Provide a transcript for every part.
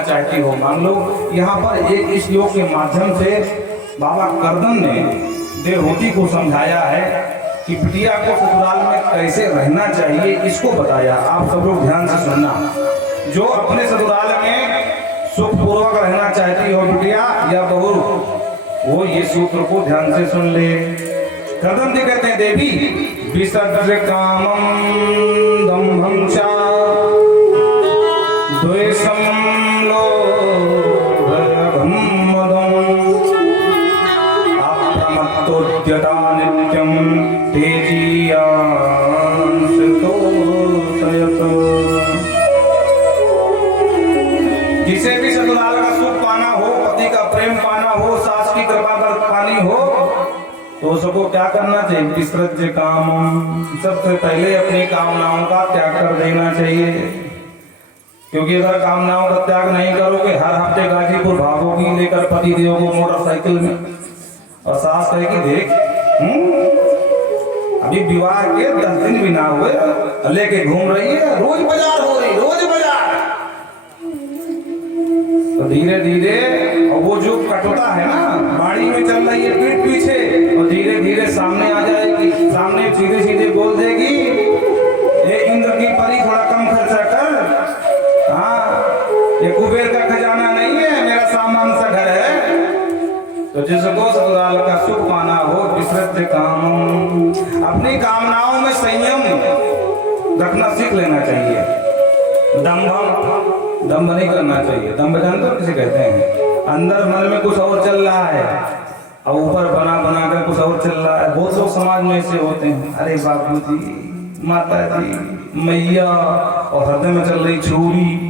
मांगना चाहती हो मांग लो। यहाँ पर एक श्लोक के माध्यम से बाबा करदम ने देवहूति को समझाया है कि बिटिया को ससुराल में कैसे रहना चाहिए, इसको बताया। आप सब लोग ध्यान से सुनना। जो अपने ससुराल में सुखपूर्वक रहना चाहती हो बिटिया या बहू, वो ये सूत्र को ध्यान से सुन ले। करदम जी कहते हैं, देवी विसर्ज कामम दम्भं च द्वेषं लोभं मदम् अप्रमत्तोद्यता नित्यं तेजीयांशतोषयत्। जिसे भी ससुराल का सुख पाना हो, पति का प्रेम पाना हो, सास की कृपा पानी हो, तो उसको क्या करना चाहिए? विसर्ज्य कामम, सबसे पहले अपनी कामनाओं का त्याग कर देना चाहिए। क्योंकि अगर कामनाओं का त्याग नहीं करोगे, हर हफ्ते गाजीपुर भागोगी लेकर पति देव को मोटरसाइकिल में, और सास कहेगी देख अभी विवाह के 10 दिन भी ना हुए लेके घूम रही है, रोज बाजार हो रही, रोज बाजार। तो धीरे धीरे वो जो कटुता है ना, बाड़ी में चल रही है पीठ पीछे, और धीरे धीरे सामने आ जाएगी, सामने सीधे सीधे बोल देगी, ये इंद्र की परी थोड़ा कम खर्चा कर, हाँ ये कुबेर का खजाना नहीं है, मेरा सामान सा घर है। तो जिसको ससुराल का सुख पाना हो, विसर्ज्य कामम, अपनी कामनाओं में संयम रखना सीख लेना चाहिए। दम्भ नहीं करना चाहिए। दम्भ जानते हो किसे कहते हैं? अंदर मन में कुछ और चल रहा है और ऊपर बना बना कर कुछ और चल रहा है। बहुत लोग समाज में ऐसे होते हैं, अरे बापू जी, माता जी, मैया, और हृदय में चल रही छुरी,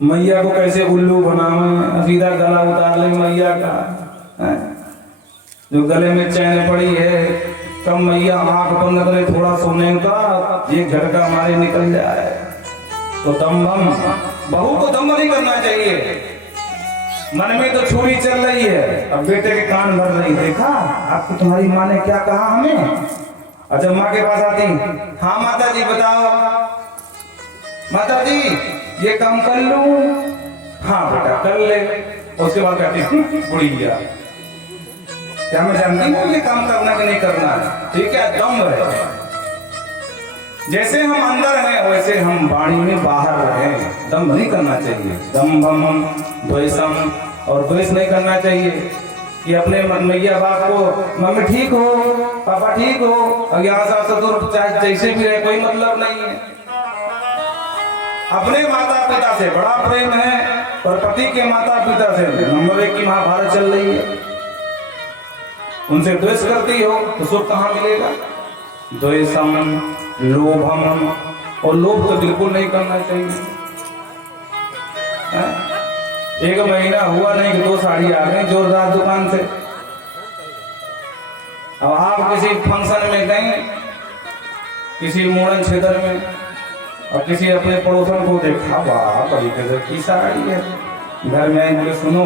मैया को कैसे उल्लू बनावे, सीधा गला उतार ले मैया का, जो गले में चैन पड़ी है, कब मैया आंख बंद करे थोड़ा सोने का, ये झटका हमारे निकल जाए। तो दम्भम, बहू को दम्भ नहीं करना चाहिए। मन में तो छुरी चल रही है, अब बेटे के कान भर रही, देखा आपको तुम्हारी माँ ने क्या कहा हमें? अच्छा माँ के पास आती, हाँ माता जी बताओ, माता जी ये काम कर लूं? हाँ बेटा कर ले। उसके बाद कहती बुढ़िया, क्या मैं जानती हूँ ये काम करना कि नहीं करना? ठीक है, दम्भ है। जैसे हम अंदर हैं वैसे हम वाणी में बाहर रहें। दम्भ नहीं करना चाहिए। दम्भम द्वेषम, और द्वेष नहीं करना चाहिए कि अपने मैया बाप को, मम्मी ठीक हो, पापा ठीक हो, यहाँ सास ससुर चाहे जैसे भी रहे, कोई मतलब नहीं है। अपने माता पिता से बड़ा प्रेम है, और पति के माता पिता से नंबर 1 की महाभारत चल रही है। उनसे द्वेष करती हो तो सुख कहाँ मिलेगा? द्वेषम लोभम, और लोभ तो बिल्कुल नहीं करना चाहिए। एक महीना हुआ नहीं कि 2 साड़ी आ गई जोरदार दुकान से। अब आप किसी फंक्शन में गए, किसी मूड़न क्षेत्र में, और किसी अपने पड़ोसन को देखा, वाह बड़ी गजब की साड़ी है, घर में आई, बोले सुनो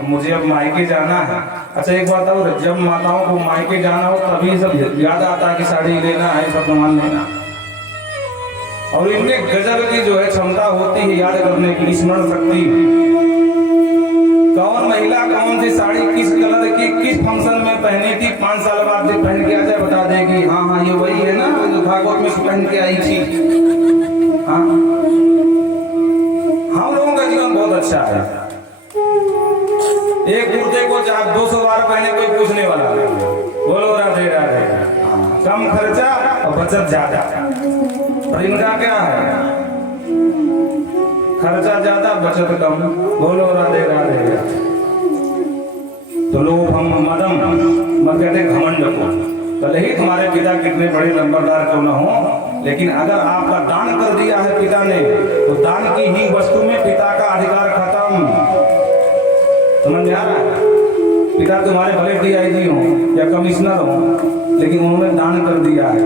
मुझे अब मायके जाना है। अच्छा एक बात और, जब माताओं को मायके जाना हो तभी सब याद आता है कि साड़ी लेना है, सब सामान लेना। और इनमें गजब की जो है क्षमता होती है याद करने की, स्मरण शक्ति। कौन महिला कौन सी साड़ी किस कलर की किस फंक्शन में पहनी थी, 5 साल बाद जब पहन के आ जाए बता देगी, हाँ हाँ ये वही है ना जो भागवत में पहन के आई थी। हाँ, हम लोगों का जीवन बहुत अच्छा है। एक कुर्ते को 200 बार पहने कोई पूछने वाला नहीं। बोलो राधे राधे। कम खर्चा और बचत ज्यादा। और इनका क्या है? खर्चा ज्यादा बचत कम। बोलो राधे राधे। तो लोभम मदम, मत कहते घमंड को। भले ही तुम्हारे पिता कितने बड़े नंबरदार क्यों न हो, लेकिन अगर आपका दान कर दिया है पिता ने, तो दान की ही वस्तु में पिता का अधिकार खत्म। समझ में आ रहा है? पिता तुम्हारे भले DIG हो या कमिश्नर हो, लेकिन उन्होंने दान कर दिया है,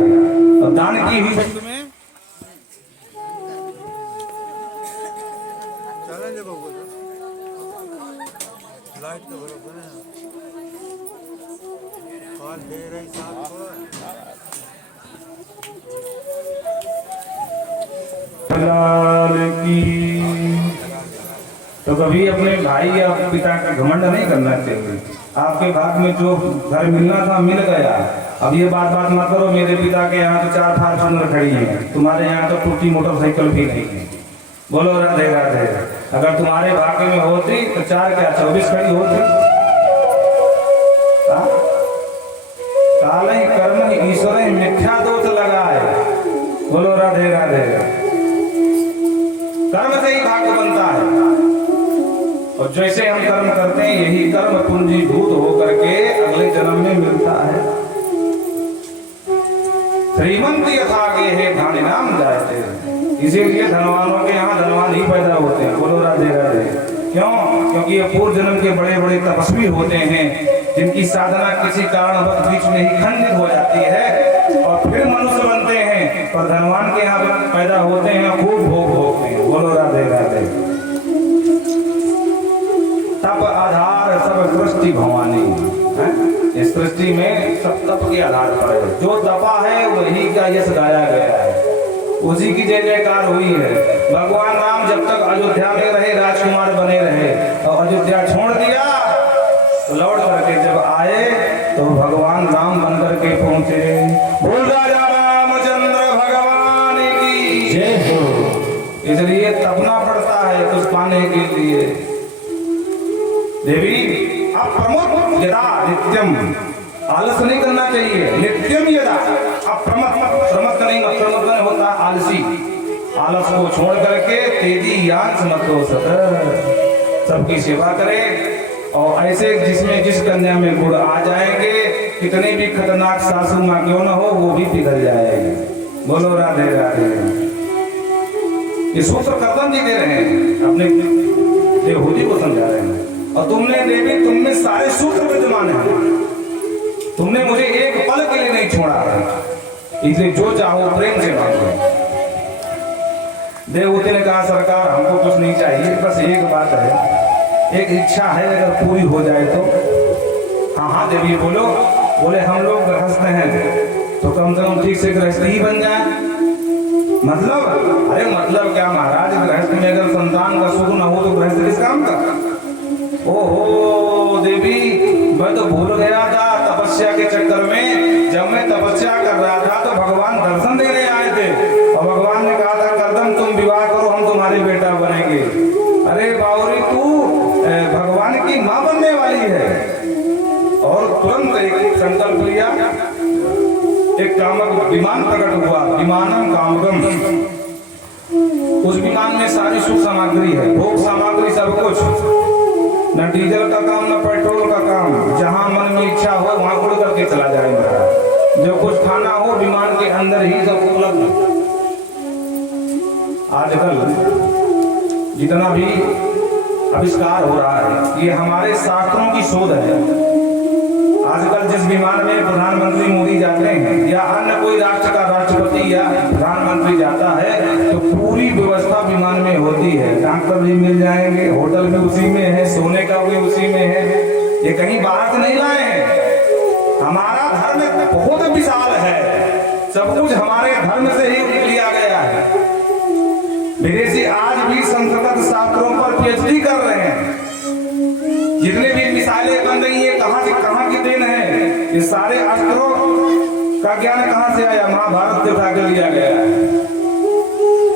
और दान की ही वस्तु में लाल की तो कभी अपने भाई या पिता का घमंड नहीं करना चाहिए। आपके भाग में जो घर मिलना था मिल गया। अब ये बात मत करो मेरे पिता के यहाँ तो 4 फॉर्च्यूनर खड़ी है, तुम्हारे यहाँ तो टूटी मोटरसाइकिल भी नहीं है। बोलो राधे राधे। अगर तुम्हारे भाग्य में होती तो 4 क्या 24 खड़ी होती। काल कर्म ईश्वर मिथ्या दोष लगाए। बोलो राधे राधे। कर्म से ही भाग्य बनता है, और जैसे हम कर्म करते हैं यही कर्म पूंजीभूत होकर के अगले जन्म में मिलता है। श्रीमंत यथा गेहे धनिनाम जायते। इसीलिए धनवानों के यहाँ धनवान ही पैदा होते हैं। बोलो राधे राधे। क्यों? क्योंकि ये पूर्व जन्म के बड़े बड़े तपस्वी होते हैं, जिनकी साधना किसी कारण बीच में ही खंडित हो जाती है और फिर मनुष्य बनते हैं। पर धनवान के यहाँ पैदा होते हैं, खूब भोग भोगते हैं। बोलो राधे राधे। तप आधार सब सृष्टि भवानी है। इस सृष्टि में सब तप के आधार पर है। जो तपा है वही का यश गाया गया है, उसी की जय जयकार हुई है। भगवान राम जब तक अयोध्या में रहे, राजकुमार बने रहे, और अयोध्या छोड़ दिया तो लौट करके जब आए तो भगवान राम बन करके पहुंचे। बोल राजा रामचंद्र भगवान की जय हो। इसलिए तपना पड़ता है कुछ पाने के लिए। देवी अप्रमत्त यदा नित्यम, आलस नहीं करना चाहिए। नित्यम यदा अप्रमत्त, प्रमत्त नहीं होता आलसी। आलस को छोड़ करके तेजी यान समर्थो सत, सबकी सेवा करे। और ऐसे जिसमें जिस कन्या में गुण आ जाएंगे, कितनी भी खतरनाक सासू माँ क्यों न हो वो भी पिघल जाएगी। बोलो राधे राधे। ये सूत्र कर्दम जी दे रहे हैं, अपने देवहूति को समझा रहे हैं। और तुमने देवी, तुमने सारे सूत्र विद्यमान हैं, तुमने मुझे एक पल के लिए नहीं छोड़ा है। इसलिए जो चाहो प्रेम से मांगो। देवहूति ने कहा सरकार हमको कुछ नहीं चाहिए, बस एक बात है, एक इच्छा है, अगर पूरी हो जाए तो। हाँ हाँ देवी बोलो। बोले हम लोग गृहस्थ हैं तो कम से कम ठीक से गृहस्थ ही बन जाए। मतलब? अरे मतलब क्या महाराज, गृहस्थ में अगर संतान का सुख न हो तो गृहस्थ किस काम का? ओहो देवी, मैं तो भूल गया था तपस्या के चक्कर में। जब मैं तपस्या कर रहा था तो भगवान दर्शन देने आए थे, और भगवान ने कहा था कर्दम तुम विवाह करो, हम तुम्हारे बेटा बनेंगे। अरे बावरी तू भगवान की माँ बनने वाली है। और तुरंत एक संकल्प लिया, एक कामक विमान प्रकट हुआ, विमानम कामगम। उस विमान में सारी सुख सामग्री है, भोग सामग्री सब कुछ। न डीजल का काम न पेट्रोल का काम, जहां मन में इच्छा हो वहां उड़ करके चला जाएगा। जो कुछ खाना हो विमान के अंदर ही सब उपलब्ध। आजकल जितना भी आविष्कार हो रहा है ये हमारे शास्त्रों की शोध है। आजकल जिस विमान में प्रधानमंत्री मोदी जाते हैं या अन्य कोई राष्ट्र का राष्ट्रपति या प्रधानमंत्री जाता है तो पूरी व्यवस्था विमान में होती है। डॉक्टर भी मिल जाएंगे, होटल भी उसी में है, सोने का भी उसी में है। ये कहीं बाहर से नहीं लाए हैं। हमारा धर्म बहुत विशाल है, सब कुछ हमारे धर्म से ही लिया गया है। विदेशी आज भी संस्कृत शास्त्रों पर पीएचडी कर रहे हैं। जितने भी मिसाइलें बन रही है कहां से कहां की देन है। ये सारे अस्त्रों का ज्ञान कहां से आया? महाभारत से उठा के लिया गया है।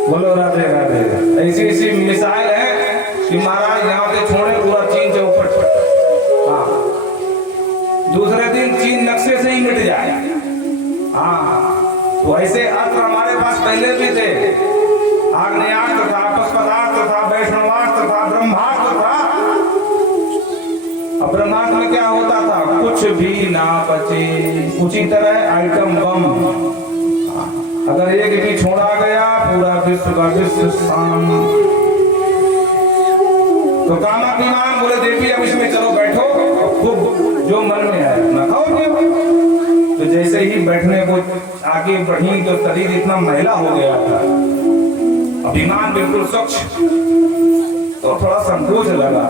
बोलो राधे राधे। ऐसी ऐसी मिसाइल है कि महाराज यहाँ से छोड़े पूरा चीन चौपट। हाँ, दूसरे दिन चीन नक्शे से ही मिट जाए। हाँ, तो ऐसे अस्त्र हमारे पास पहले भी थे। आग्नेयास्त्र था, पुष्पकास्त्र था, वैष्णवास्त्र था, ब्रह्मास्त्र था। अब ब्रह्मास्त्र में क्या होता था? कुछ भी ना बचे। उसी तरह आइटम बम, अगर एक भी छोड़ा गया पूरा विश्व का विश्व शांत। तो कामक विमान बोले देवी अब इसमें चलो बैठो, खूब जो मन में है अपना खाओगे। तो जैसे ही बैठने को आगे बढ़ी तो शरीर इतना मैला हो गया था, विमान बिल्कुल स्वच्छ, तो थोड़ा संकोच लगा।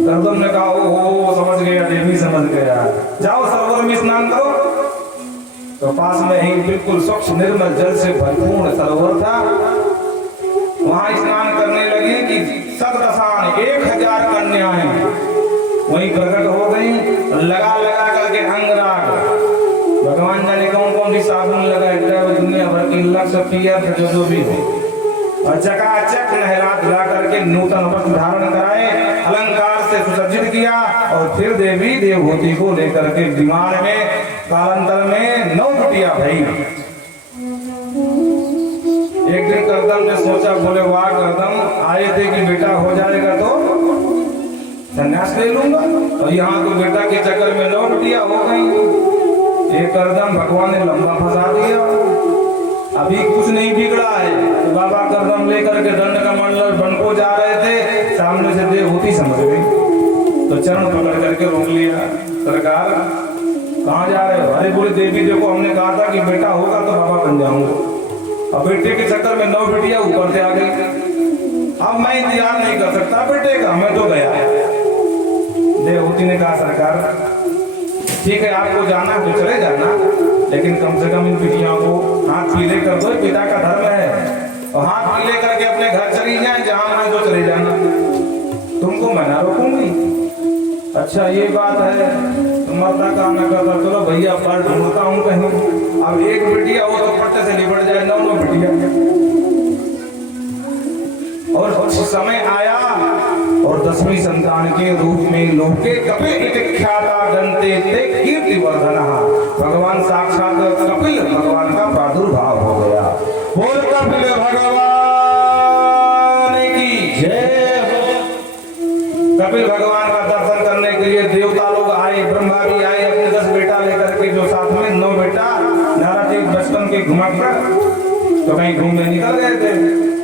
गर्दन ने कहा ओ समझ गया, देवी समझ गया, जाओ सरोवर में स्नान करो। तो पास में ही बिल्कुल स्वच्छ निर्मल जल से भरपूर सरोवर था। वहां स्नान करने लगे कि 7 दशान 1000 वहीं प्रकट हो गई, लगा लगा करके अंगराग, भगवान जाने कौन कौन सी साबुन लगाए, दुनिया भर की लक्ष्य पियर जो भी हो, और चकाचक नहला धुला करके नूतन वस्त्र धारण कराए, अलंकार से सुसज्जित किया, और फिर देवी देवहूति को लेकर के विमान में कालांतर में 9 बिटिया भई। एक दिन करदम ने सोचा, बोले वाह करदम, आए थे कि बेटा हो जाएगा तो संन्यास ले लूंगा, और यहाँ तो बेटा के चक्कर में 9 बिटिया हो गई। एक करदम भगवान ने लंबा फंसा दिया, अभी कुछ नहीं बिगड़ा है। तो बाबा करदम लेकर के दंड का मंडल बन को जा रहे थे, सामने से देवहूति समझ गई, तो चरण पकड़ करके रोक लिया, सरकार कहाँ जा रहे हो? अरे बोले देवी देखो, हमने कहा था कि बेटा होगा तो बाबा बन जाऊंगा, अब बेटे के चक्कर में 9 बिटिया ऊपर से आ गई, अब मैं इंतजार नहीं कर सकता बेटे का, मैं तो गया। देवहूति ने कहा सरकार ठीक है, आपको जाना तो चले जाना, लेकिन कम से कम इन बिटियों को हाथ पीले कर दो, पिता का धर्म है, और हाथ पीले करके अपने घर चली जाए, जहां मैं तो चले जाना, तुमको मैं ना रोकूंगी। अच्छा ये बात है, तो मरता काम न करता, चलो भैया पर ढूंढता हूँ कहीं, अब एक बिटिया हो तो पट्टे से निपट जाए, 9 बिटिया। और समय आया और 10वीं संतान के रूप में लोके कपिल ख्याता दंते ते कीर्तिवर्धनः, भगवान साक्षात कपिल भगवान का प्रादुर्भाव हो गया। बोल कपिल भगवान की जय हो। कपिल भगवान का दर्शन करने के लिए देवता लोग आए, ब्रह्मा भी आए अपने 10 बेटा लेकर के, जो साथ में 9 बेटा नारद जी बचपन के घुमाकर तो कहीं घूमने निकल गए थे,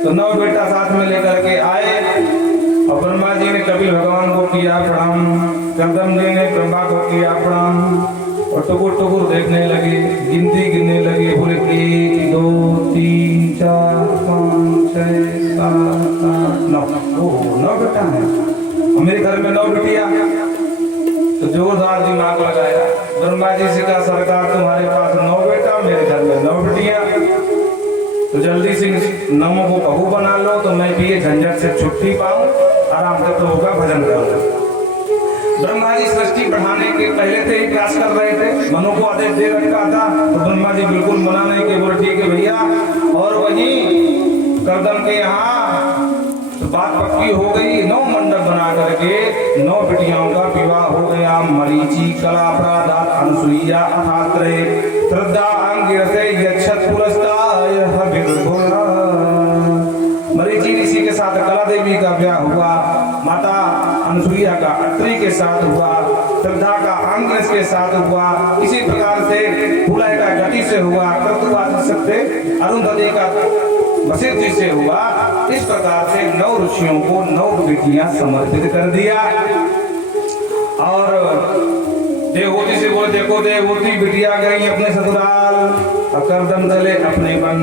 तो 9 बेटा साथ में लेकर के आए, और ब्रह्मा जी ने कपिल भगवान को किया प्रणाम, करदम जी ने ब्रह्मा को किया प्रणाम, और टुकुर टुकुर देखने लगे, गिनती गिनने लगे, बोले 1 2 3 4 5 6 7 8 9 बेटा है, और मेरे घर में 9 बिटिया। तो जोरदार दिमाग लगाया, ब्रह्मा जी से कहा सरकार तुम्हारे पास 9 बेटा, मेरे घर में 9 बिटिया, तो जल्दी से 9 को बहू बना लो, तो मैं भी ये झंझट से छुट्टी पाऊं, आराम से प्रभु का भजन करूं। ब्रह्मा जी सृष्टि बढ़ाने के पहले से ही प्रयास कर रहे थे, मनु को आदेश दे रखा था, तो ब्रह्मा जी बिल्कुल मना नहीं कि बोले ठीक है भैया। और वहीं करदम के यहाँ तो बात पक्की हो गई, 9 मंडप बना करके 9 बिटियाओं का विवाह हो गया। मरीचि कला प्रादात अनुसुईया अथात्रे श्रद्धा अंगिरसे यक्षत पुरस्ताय हविर्भुना। मरीचि ऋषि के साथ कला देवी का ब्याह हुआ, माता अनुसुईया का अत्रि के साथ हुआ, श्रद्धा का अंगिरस के साथ हुआ, इसी प्रकार से फुलय का गति से हुआ, क्रतुवाद से अरुंधति का वशिष्ठ जी से हुआ। इस प्रकार से 9 ऋषियों को 9 बेटियां समर्पित कर दिया। और देवहूति से बोले देखो देवहूति बिटिया गई अपने ससुराल, और करदम चले अपने वन,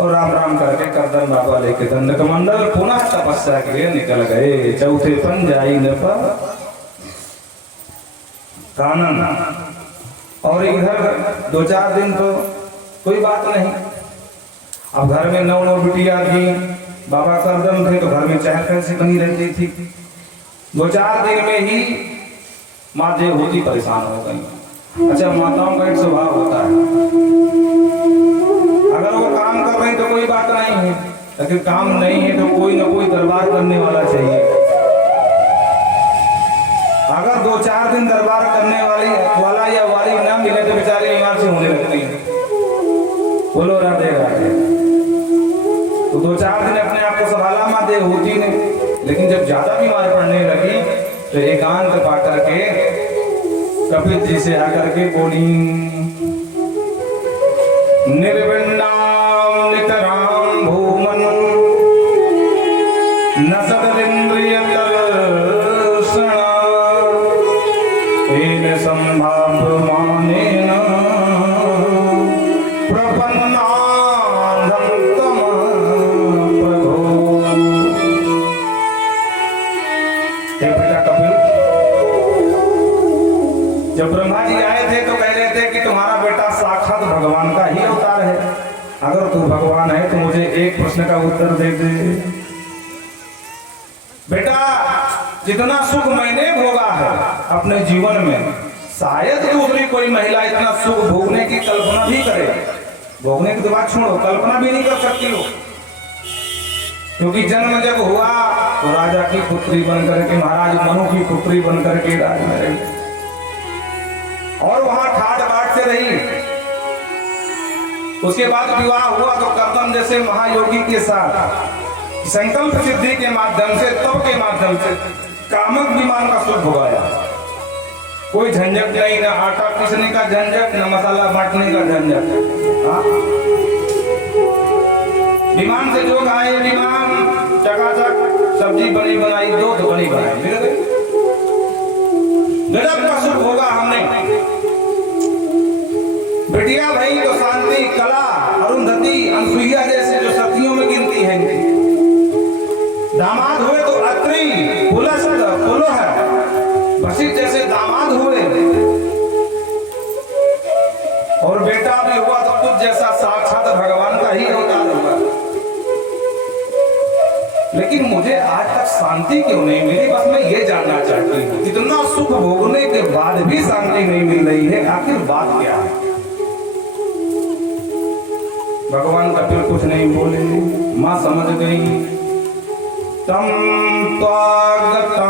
और राम राम करके करदम बाबा लेके दंड कमंडल पुनः तपस्या के लिए निकल गए। चौथे पन जाई न पर कानन। और इधर 2-4 दिन तो कोई बात नहीं, अब घर में 9 बिटिया थी, बाबा करदम थे तो घर में चहल पहल से बनी रहती थी। 2-4 दिन में ही माँ देवहूति परेशान हो गई। अच्छा माताओं का एक स्वभाव होता है, अगर वो काम कर रही तो कोई बात नहीं है, लेकिन काम नहीं है तो कोई ना कोई दरबार करने वाला चाहिए। अगर 2-4 दिन दरबार करने वाला या वाली ना मिले तो बेचारे बीमार से होने लगती है। बोलो राधे राधे। तो 2-4 दिन अपने आप को संभाला माँ देवहूति ने, लेकिन जब ज्यादा बीमार पड़ने लगी तो एकांत पा करके कपिल जी से आकर के बोली निर्विण्णाम नितराम भूमन न सदरिंद्रिय तलसना तेन संभाव्यमानेन प्रपन्नाधं तम प्रभो। हे बेटा कपिल, जब ब्रह्मा जी आए थे तो कह रहे थे कि तुम्हारा बेटा साक्षात भगवान का ही अवतार है, अगर तू भगवान है तो मुझे एक प्रश्न का उत्तर दे दे। बेटा जितना सुख मैंने भोगा है अपने जीवन में, शायद दूसरी कोई महिला इतना सुख भोगने की कल्पना भी करे। भोगने की तो बात छोड़ो, कल्पना भी नहीं कर सकती हो। क्योंकि जन्म जब हुआ तो राजा की पुत्री बनकर के, महाराज मनु की पुत्री बनकर के राज में रही और वहां ठाट बाट से रही। उसके बाद विवाह हुआ तो कर्दम जैसे महायोगी के साथ संकल्प सिद्धि के माध्यम से, तप के माध्यम से कामक विमान का सुख भोगाया। कोई झंझट नहीं, ना आटा पीसने का झंझट, ना मसाला बांटने का झंझट। विमान से जो खाए विमान, चकाचक सब्जी बनी बनाई, दूध बनी बनाई, मिल गई। गजब का सुख होगा हमने। बिटिया भाई तो शांति, कला, अरुंधति, अनसुईया जैसे जो सतियों में गिनती है। दामाद हुए तो अत्रि, पुलस्त, पुलह, वशिष्ठ जैसे दामाद हुए। और बेटा भी हुआ तो कुछ जैसा साक्षात भगवान का ही अवतार हुआ। लेकिन मुझे आज तक शांति क्यों नहीं मिली, बस मैं ये जानना चाहती हूँ। इतना सुख भोगने के बाद भी शांति नहीं मिल रही है, आखिर बात क्या है? भगवान का फिर कुछ नहीं बोले, माँ समझ गई। तम त्वागता